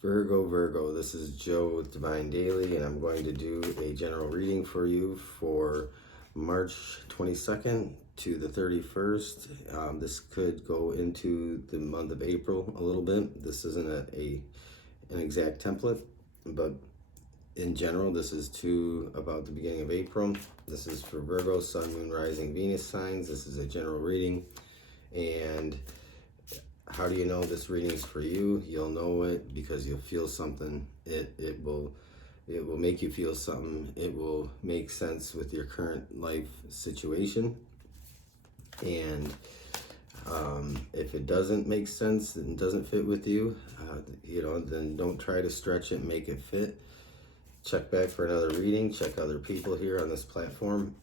Virgo, this is Joe with Divine Daily, and I'm going to do a general reading for you for March 22nd to the 31st. This could go into the month of April a little bit. This isn't an exact template, but in general, this is to about the beginning of April. This is for Virgo, Sun, Moon, Rising, Venus signs. This is a general reading, and how do you know this reading is for you? You'll know it because you'll feel something. It will make you feel something. It will make sense with your current life situation. And if it doesn't make sense and doesn't fit with you, then don't try to stretch it and make it fit. Check back for another reading. Check other people here on this platform.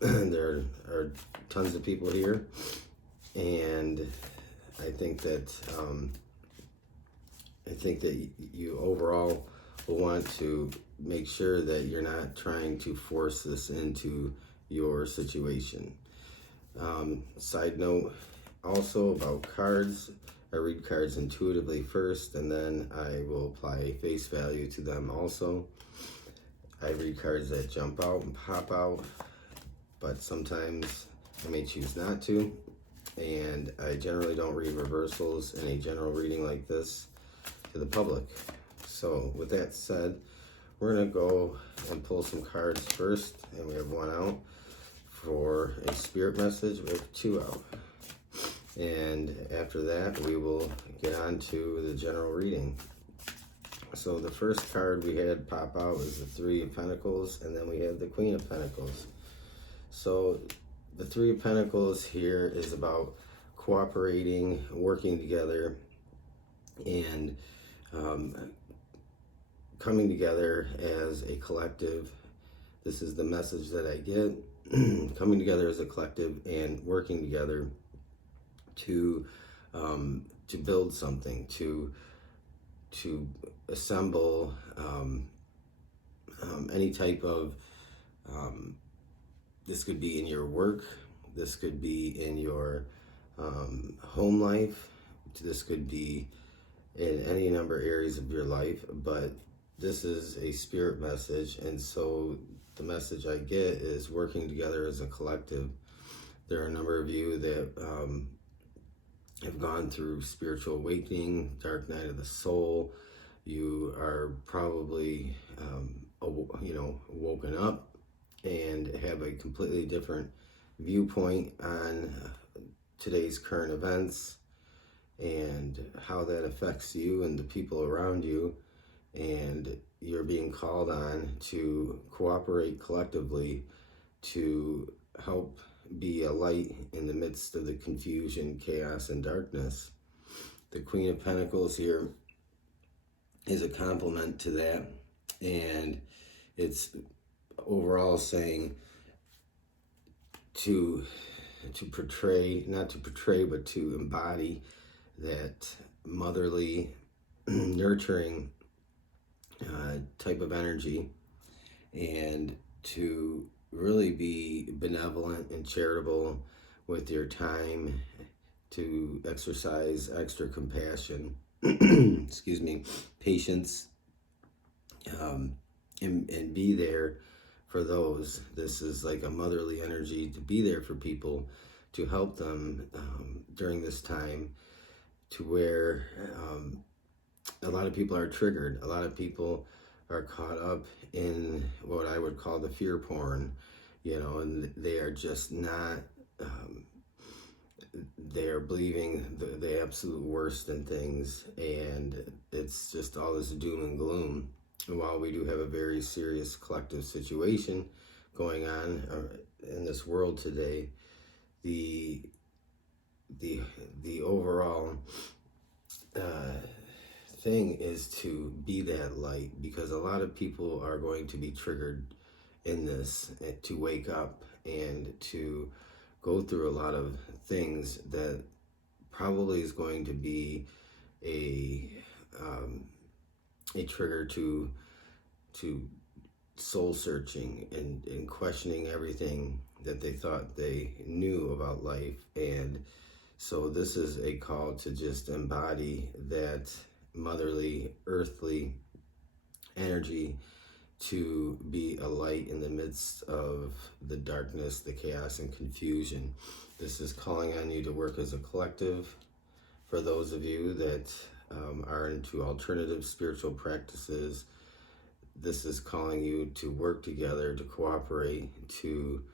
There are tons of people here, and I think that you overall will want to make sure that you're not trying to force this into your situation. Side note also about cards, I read cards intuitively first, and then I will apply face value to them also. I read cards that jump out and pop out, but sometimes I may choose not to. And I generally don't read reversals in a general reading like this to the public. So with that said, we're going to go and pull some cards first, and we have one out for a spirit message. We have two out. And after that, we will get on to the general reading. So the first card we had pop out was the Three of Pentacles, and then we have the Queen of Pentacles. So the Three of Pentacles here is about cooperating, working together, and coming together as a collective. This is the message that I get. Coming together as a collective and working together to build something, to assemble any type of this could be in your work, this could be in your home life, this could be in any number of areas of your life, but this is a spirit message, and so the message I get is working together as a collective. There are a number of you that have gone through spiritual awakening, dark night of the soul. You are probably woken up and have a completely different viewpoint on today's current events and how that affects you and the people around you, and you're being called on to cooperate collectively to help be a light in the midst of the confusion, chaos, and darkness. The Queen of Pentacles here is a complement to that, and it's overall saying to portray, not to portray, but to embody that motherly, nurturing type of energy, and to really be benevolent and charitable with your time, to exercise extra compassion, excuse me, patience, and be there for those. This is like a motherly energy to be there for people, to help them during this time, to where a lot of people are triggered. A lot of people are caught up in what I would call the fear porn, and they are just not, they are believing the absolute worst in things, and it's just all this doom and gloom. While we do have a very serious collective situation going on in this world today, the overall thing is to be that light, because a lot of people are going to be triggered in this, to wake up and to go through a lot of things that probably is going to be a trigger to soul searching and questioning everything that they thought they knew about life. And so this is a call to just embody that motherly, earthly energy to be a light in the midst of the darkness, the chaos, and confusion. This is calling on you to work as a collective. For those of you that are into alternative spiritual practices, this is calling you to work together, to cooperate, to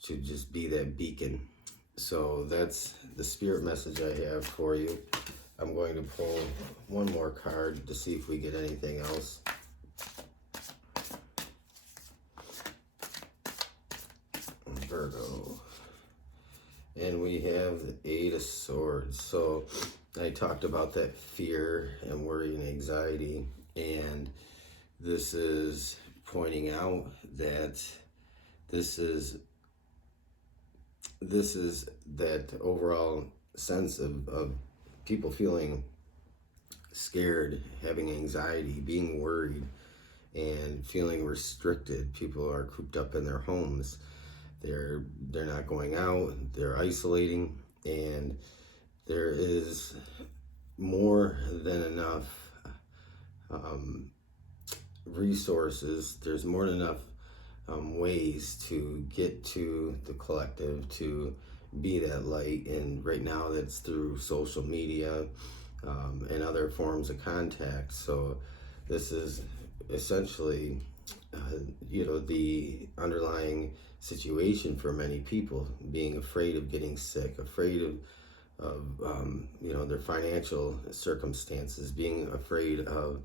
just be that beacon. So that's the spirit message I have for you. I'm going to pull one more card to see if we get anything else. Virgo. And we have the Eight of Swords. So I talked about that fear and worry and anxiety, and this is pointing out that this is that overall sense of people feeling scared, having anxiety, being worried, and feeling restricted. People are cooped up in their homes. They're not going out, they're isolating, and there is more than enough resources, there's more than enough ways to get to the collective, to be that light. And right now that's through social media and other forms of contact. So this is essentially the underlying situation for many people, being afraid of getting sick, afraid of their financial circumstances, being afraid of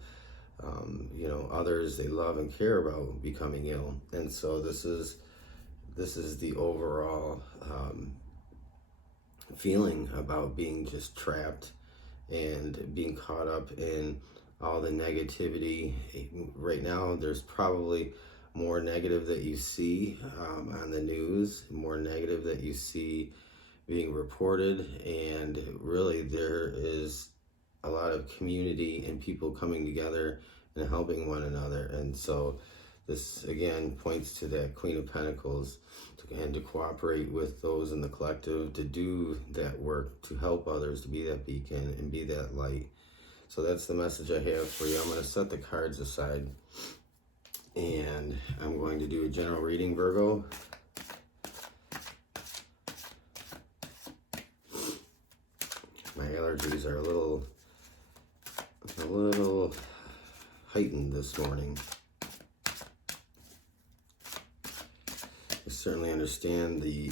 others they love and care about becoming ill. And so this is the overall feeling about being just trapped and being caught up in all the negativity. Right now there's probably more negative that you see on the news, more negative that you see being reported, and really there is a lot of community and people coming together and helping one another. And so this again points to that Queen of Pentacles, and to cooperate with those in the collective to do that work, to help others, to be that beacon and be that light. So that's the message I have for you. I'm going to set the cards aside and I'm going to do a general reading, Virgo. My allergies are a little heightened this morning. I certainly understand the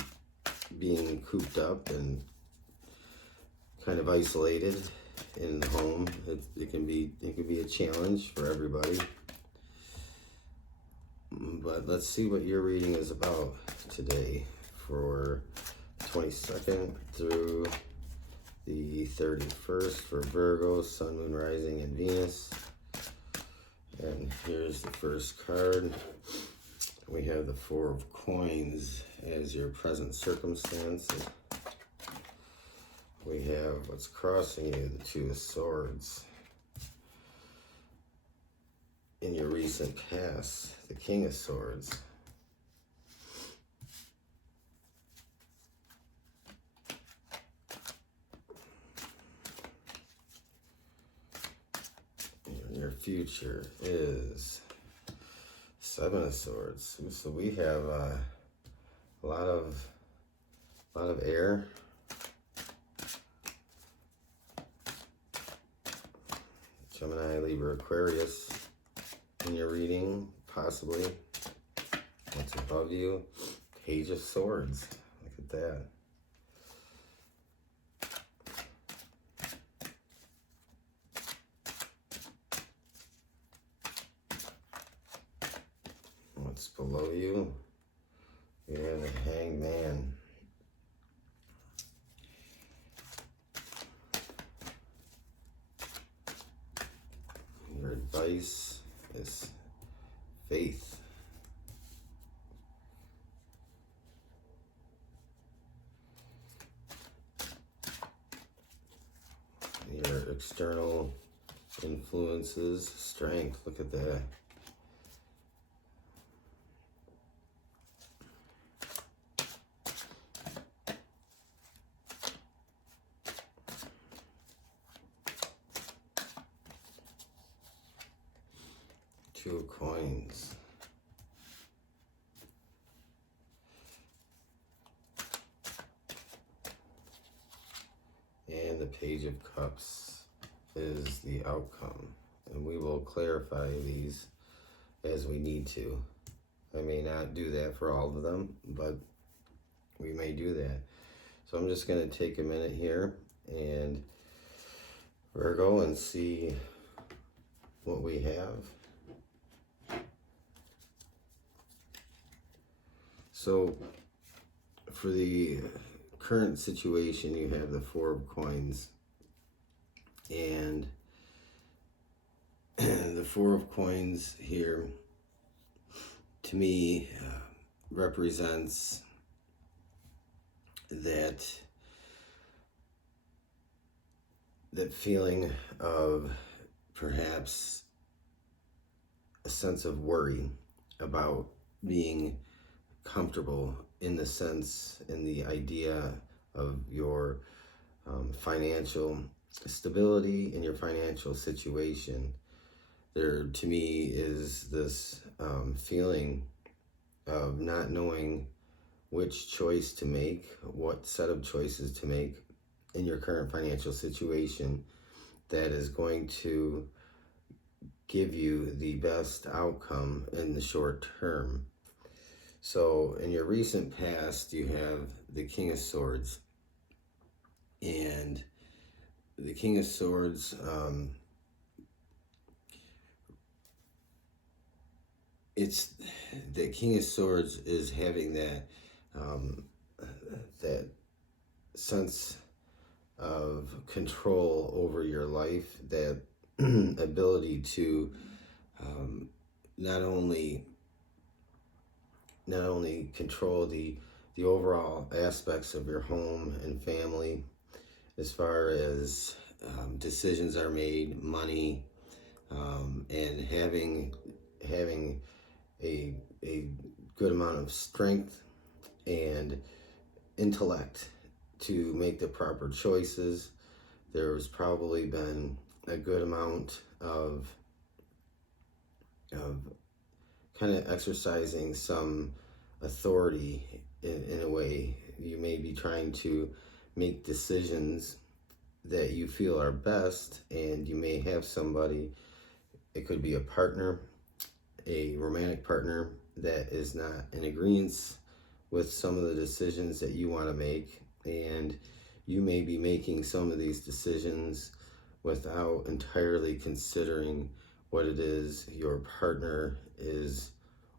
being cooped up and kind of isolated in the home. It can be a challenge for everybody. But let's see what your reading is about today for 22nd through the 31st for Virgo, Sun, Moon, Rising, and Venus. And here's the first card. We have the Four of Coins as your present circumstance. We have what's crossing you, the Two of Swords. In your recent past, the King of Swords. And your future is Seven of Swords. So we have a lot of air. Gemini, Libra, Aquarius in your reading, possibly. What's above you? Page of Swords. Look at that. What's below you? You have the Hanged Man. Your advice is faith. Your external influences, strength. Look at that. Two of Coins. And the Page of Cups is the outcome. And we will clarify these as we need to. I may not do that for all of them, but we may do that. So I'm just going to take a minute here and Virgo and see what we have. So for the current situation, you have the Four of Coins, and the Four of Coins here to me represents that feeling of perhaps a sense of worry about being comfortable in the idea of your financial stability and your financial situation. There, to me, is this feeling of not knowing which choice to make, what set of choices to make in your current financial situation that is going to give you the best outcome in the short term. So in your recent past, you have the King of Swords. And the King of Swords, it's the King of Swords is having that that sense of control over your life, that ability to not only control the overall aspects of your home and family, as far as decisions are made, money, and having a good amount of strength and intellect to make the proper choices. There's probably been a good amount of kind of exercising some authority in a way. You may be trying to make decisions that you feel are best, and you may have somebody, it could be a partner, a romantic partner, that is not in agreement with some of the decisions that you want to make, and you may be making some of these decisions without entirely considering what it is your partner is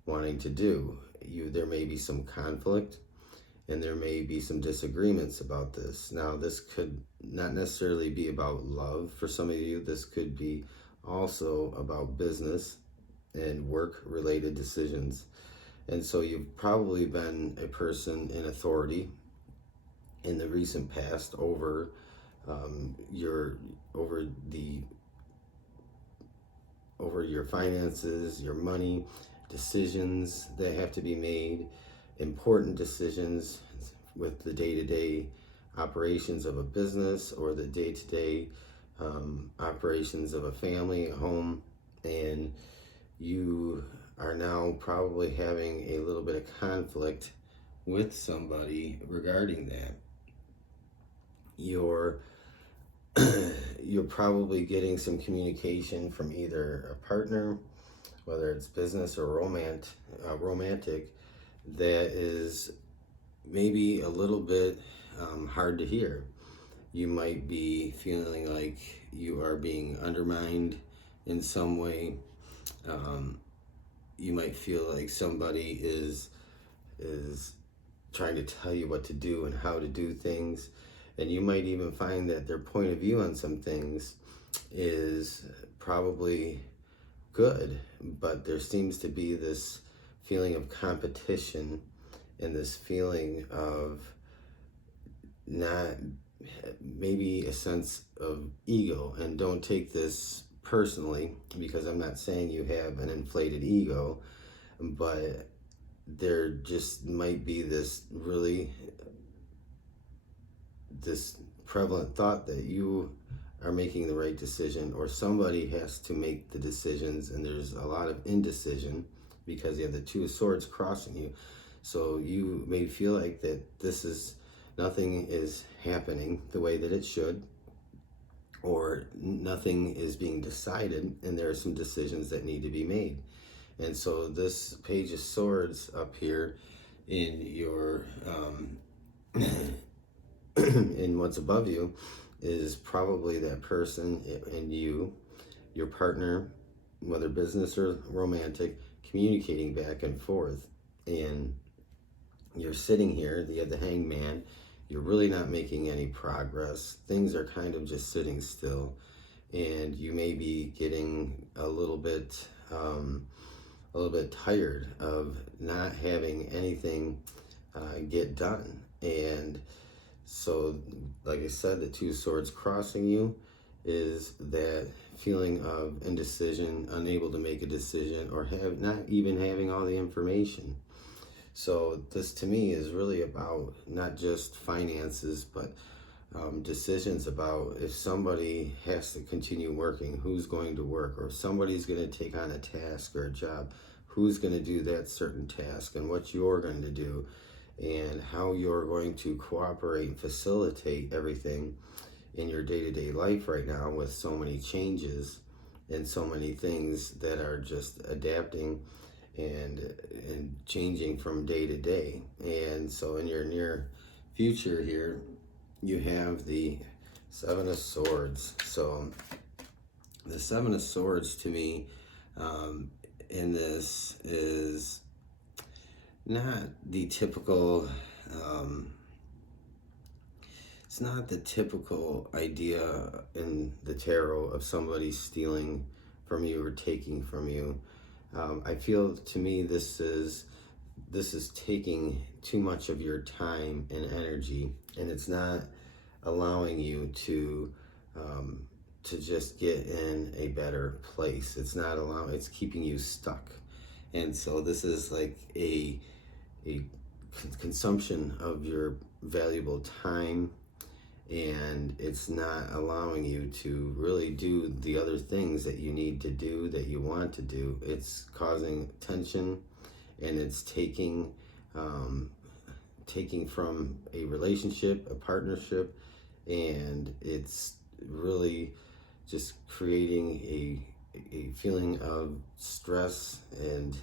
wanting to do. There may be some conflict, and there may be some disagreements about this. Now, this could not necessarily be about love for some of you. This could be also about business and work-related decisions. And so you've probably been a person in authority in the recent past over your finances, your money, decisions that have to be made, important decisions with the day-to-day operations of a business or the day-to-day operations of a family, a home, and you are now probably having a little bit of conflict with somebody regarding that. You're probably getting some communication from either a partner, whether it's business or romantic, that is maybe a little bit hard to hear. You might be feeling like you are being undermined in some way. You might feel like somebody is trying to tell you what to do and how to do things. And you might even find that their point of view on some things is probably good, but there seems to be this feeling of competition and this feeling of not, maybe a sense of ego. And don't take this personally, because I'm not saying you have an inflated ego, but there just might be this prevalent thought that you are making the right decision, or somebody has to make the decisions, and there's a lot of indecision because you have the Two of Swords crossing you. So you may feel like that nothing is happening the way that it should, or nothing is being decided, and there are some decisions that need to be made. And so this Page of Swords up here in your in what's above you is probably that person and your partner, whether business or romantic, communicating back and forth. And you're sitting here, you have the Hanged Man, you're really not making any progress. Things are kind of just sitting still, and you may be getting a little bit tired of not having anything get done. And so, like I said, the Two Swords crossing you is that feeling of indecision, unable to make a decision, or not even having all the information. So this to me is really about not just finances, but decisions about if somebody has to continue working, who's going to work, or if somebody's going to take on a task or a job, who's going to do that certain task, and what you're going to do, and how you're going to cooperate and facilitate everything in your day-to-day life right now, with so many changes and so many things that are just adapting and changing from day to day. And so in your near future here, you have the Seven of Swords. So the Seven of Swords to me in this is not the typical it's not the typical idea in the tarot of somebody stealing from you or taking from you. I feel, to me, this is taking too much of your time and energy, and it's not allowing you to just get in a better place. It's keeping you stuck. And so this is like a consumption of your valuable time, and it's not allowing you to really do the other things that you need to do, that you want to do. It's causing tension, and it's taking from a relationship, a partnership, and it's really just creating a feeling of stress and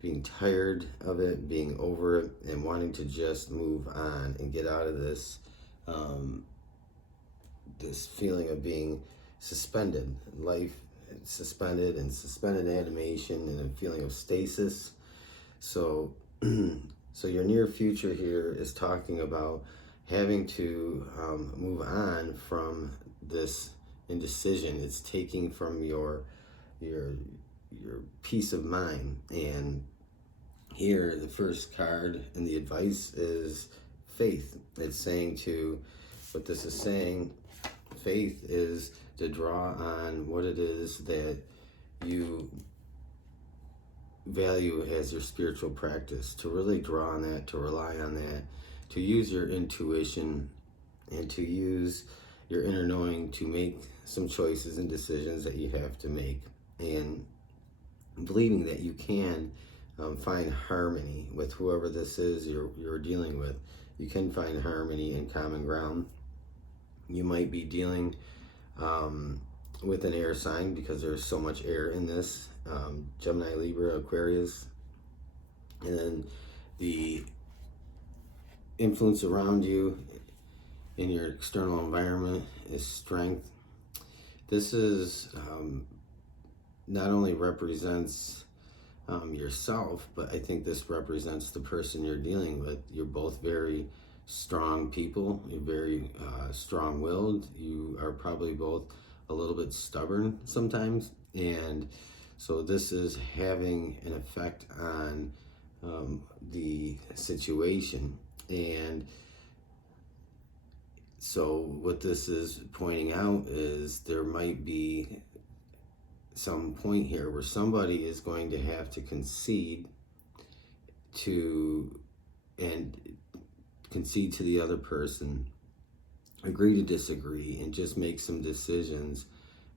being tired of it, being over it, and wanting to just move on and get out of this this feeling of being suspended, life suspended, and suspended animation, and a feeling of stasis. So so your near future here is talking about having to move on from this indecision. It's taking from your peace of mind. And here, the first card and the advice is faith. It's saying what this is saying, faith is to draw on what it is that you value as your spiritual practice, to really draw on that, to rely on that, to use your intuition and to use your inner knowing to make some choices and decisions that you have to make, and believing that you can find harmony with whoever this is you're dealing with. You can find harmony and common ground. You might be dealing with an air sign, because there's so much air in this, Gemini, Libra, Aquarius. And then the influence around you in your external environment is strength. This is not only represents yourself, but I think this represents the person you're dealing with. You're both very strong people. You're very strong-willed. You are probably both a little bit stubborn sometimes, and so this is having an effect on the situation. And so what this is pointing out is there might be some point here where somebody is going to have to concede to the other person agree to disagree and just make some decisions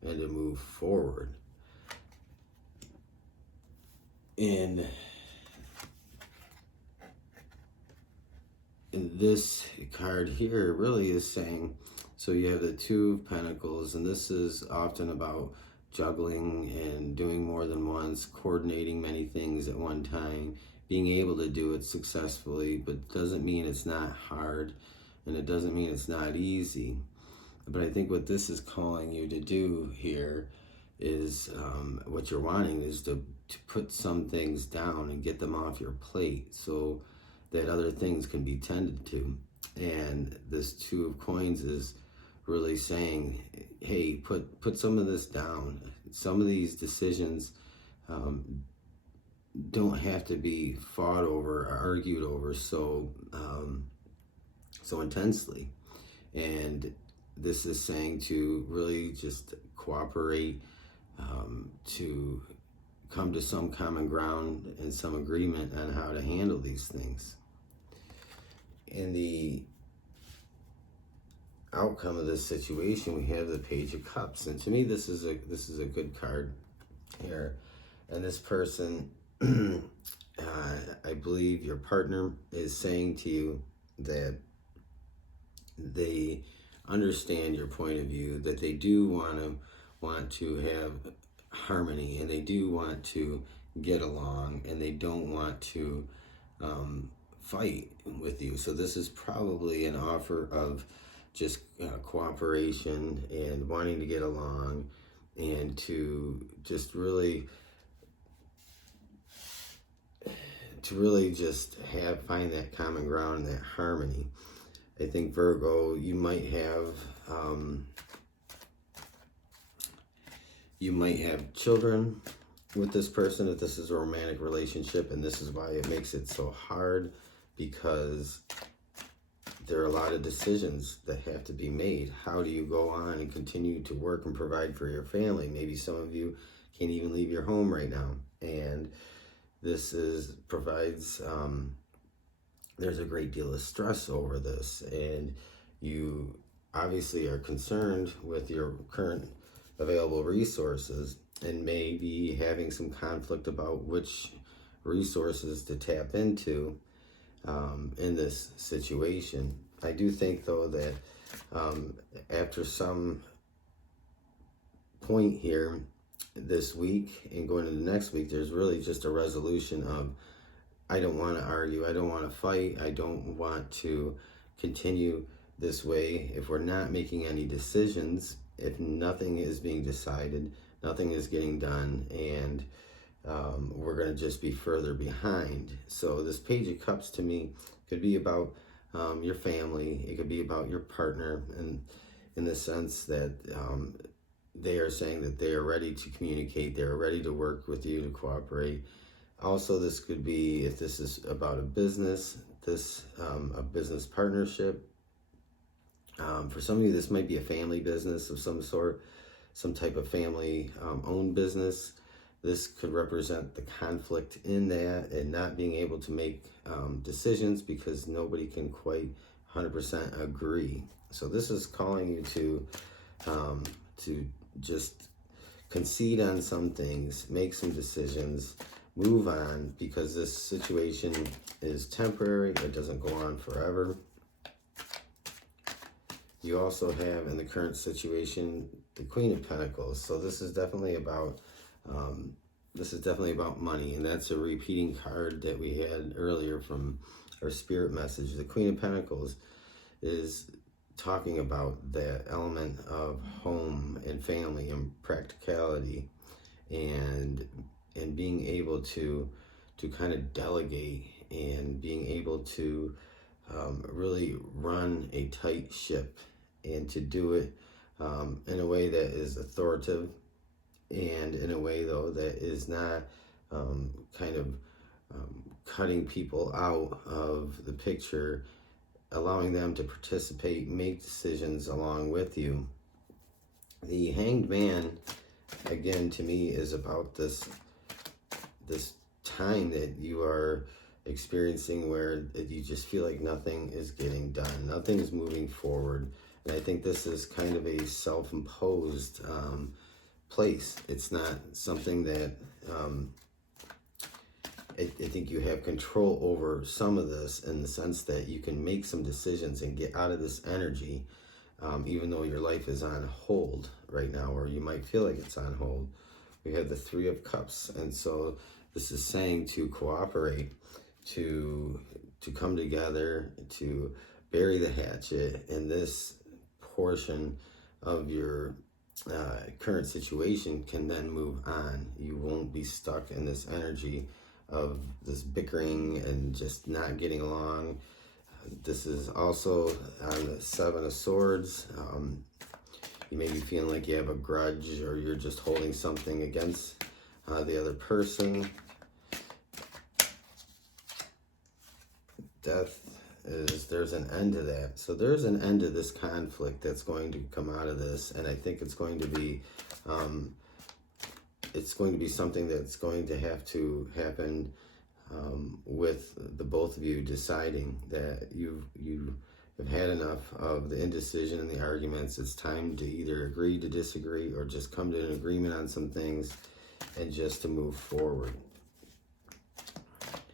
and to move forward. And this card here really is saying, so you have the Two of Pentacles, and this is often about juggling and doing more than once, coordinating many things at one time, being able to do it successfully, but doesn't mean it's not hard, and it doesn't mean it's not easy. But I think what this is calling you to do here is what you're wanting is to put some things down and get them off your plate so that other things can be tended to. And this Two of Coins is really saying, hey, put some of this down. Some of these decisions don't have to be fought over or argued over so intensely. And this is saying to really just cooperate, to come to some common ground and some agreement on how to handle these things. In the outcome of this situation, we have the Page of Cups, and to me, this is a good card here. And this person, I believe your partner is saying to you that they understand your point of view, that they do want to have harmony, and they do want to get along, and they don't want to fight with you. So this is probably an offer of just cooperation and wanting to get along, and to really just find that common ground and that harmony. I think, Virgo, you might have children with this person if this is a romantic relationship, and this is why it makes it so hard, because there are a lot of decisions that have to be made. How do you go on and continue to work and provide for your family? Maybe some of you can't even leave your home right now, and this provides there's a great deal of stress over this, and you obviously are concerned with your current available resources and may be having some conflict about which resources to tap into in this situation. I do think, though, that after some point here this week and going into next week, there's really just a resolution of, I don't want to argue, I don't want to fight, I don't want to continue this way. If we're not making any decisions, if nothing is being decided, nothing is getting done, and we're going to just be further behind. So this Page of Cups to me could be about your family. It could be about your partner, and in the sense that they are saying that they are ready to communicate, they're ready to work with you, to cooperate. Also, this could be, if this is about a business, a business partnership. For some of you, this might be a family business of some sort, some type of family owned business. This could represent the conflict in that, and not being able to make decisions because nobody can quite 100% agree. So this is calling you to just concede on some things, make some decisions, move on, because this situation is temporary. It doesn't go on forever. You also have, in the current situation, the Queen of Pentacles. So this is definitely about money, and that's a repeating card that we had earlier from our spirit message. The Queen of Pentacles is talking about that element of home and family and practicality, and being able to kind of delegate, and being able to really run a tight ship, and to do it in a way that is authoritative, and in a way, though, that is not cutting people out of the picture, allowing them to participate, make decisions along with you. The Hanged Man, again, to me, is about this time that you are experiencing where you just feel like nothing is getting done, nothing is moving forward. And I think this is kind of a self-imposed place. It's not something that I think you have control over some of this, in the sense that you can make some decisions and get out of this energy, even though your life is on hold right now, or you might feel like it's on hold. We have the Three of Cups, and so this is saying to cooperate, to come together, to bury the hatchet in this portion of your current situation, can then move on. You won't be stuck in this energy of this bickering and just not getting along. This is also on the Seven of Swords. You may be feeling like you have a grudge, or you're just holding something against the other person. Death is, there's an end to that. So there's an end to this conflict that's going to come out of this, and I think it's going to be something that's going to have to happen with the both of you deciding that you have had enough of the indecision and the arguments. It's time to either agree to disagree, or just come to an agreement on some things, and just to move forward.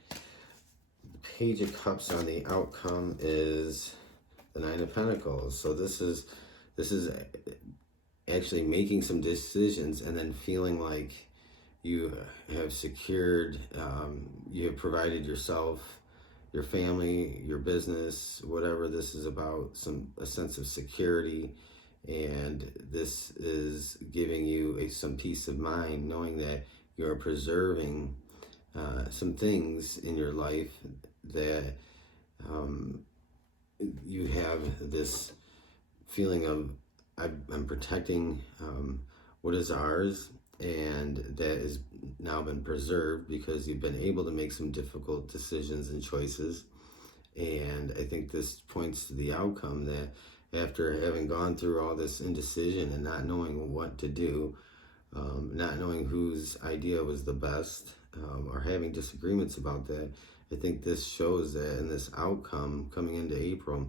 The Page of Cups on the outcome is the Nine of Pentacles. So this is actually making some decisions, and then feeling like you have secured, you have provided yourself, your family, your business, whatever this is about, a sense of security. And this is giving you some peace of mind, knowing that you're preserving some things in your life, that you have this feeling of, I'm protecting what is ours, and that has now been preserved because you've been able to make some difficult decisions and choices. And I think this points to the outcome, that after having gone through all this indecision and not knowing what to do, not knowing whose idea was the best, or having disagreements about that, I think this shows that in this outcome coming into April,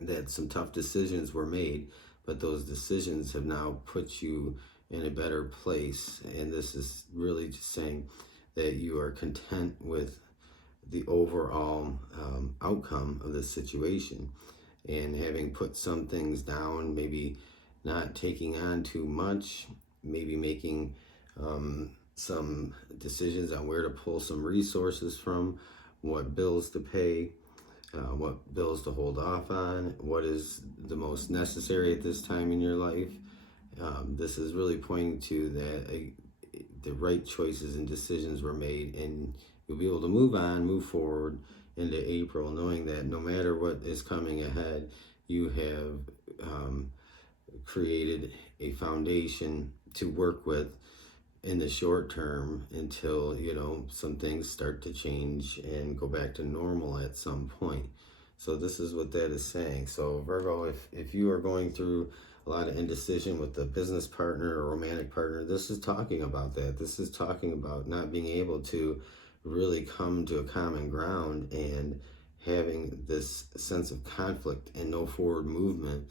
that some tough decisions were made, but those decisions have now put you in a better place. And this is really just saying that you are content with the overall outcome of this situation, and having put some things down, maybe not taking on too much, maybe making some decisions on where to pull some resources from, what bills to pay, what bills to hold off on, what is the most necessary at this time in your life. This is really pointing to that the right choices and decisions were made, and you'll be able to move on, move forward into April, knowing that no matter what is coming ahead, you have created a foundation to work with in the short term, until, some things start to change and go back to normal at some point. So this is what that is saying. So Virgo, if you are going through a lot of indecision with a business partner or romantic partner, this is talking about that. This is talking about not being able to really come to a common ground, and having this sense of conflict and no forward movement.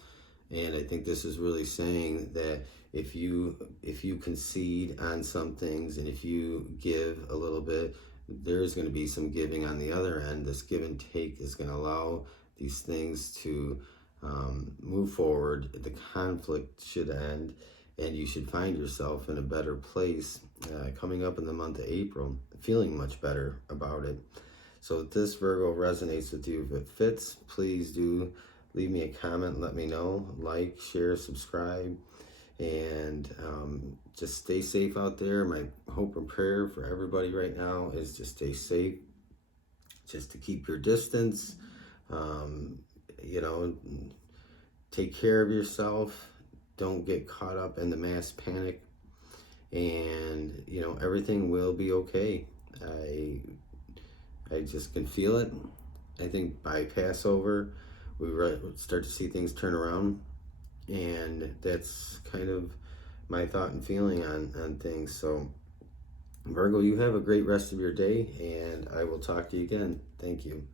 And I think this is really saying that if you concede on some things, and if you give a little bit, there's going to be some giving on the other end. This give and take is going to allow these things to move forward. The conflict should end, and you should find yourself in a better place coming up in the month of April, feeling much better about it. So if this, Virgo, resonates with you, if it fits, please do leave me a comment, let me know, like, share, subscribe, and just stay safe out there. My hope and prayer for everybody right now is just stay safe, just to keep your distance, take care of yourself, don't get caught up in the mass panic, and everything will be okay. I just can feel it. I think by Passover we start to see things turn around, and that's kind of my thought and feeling on things. So Virgo, you have a great rest of your day, and I will talk to you again. Thank you.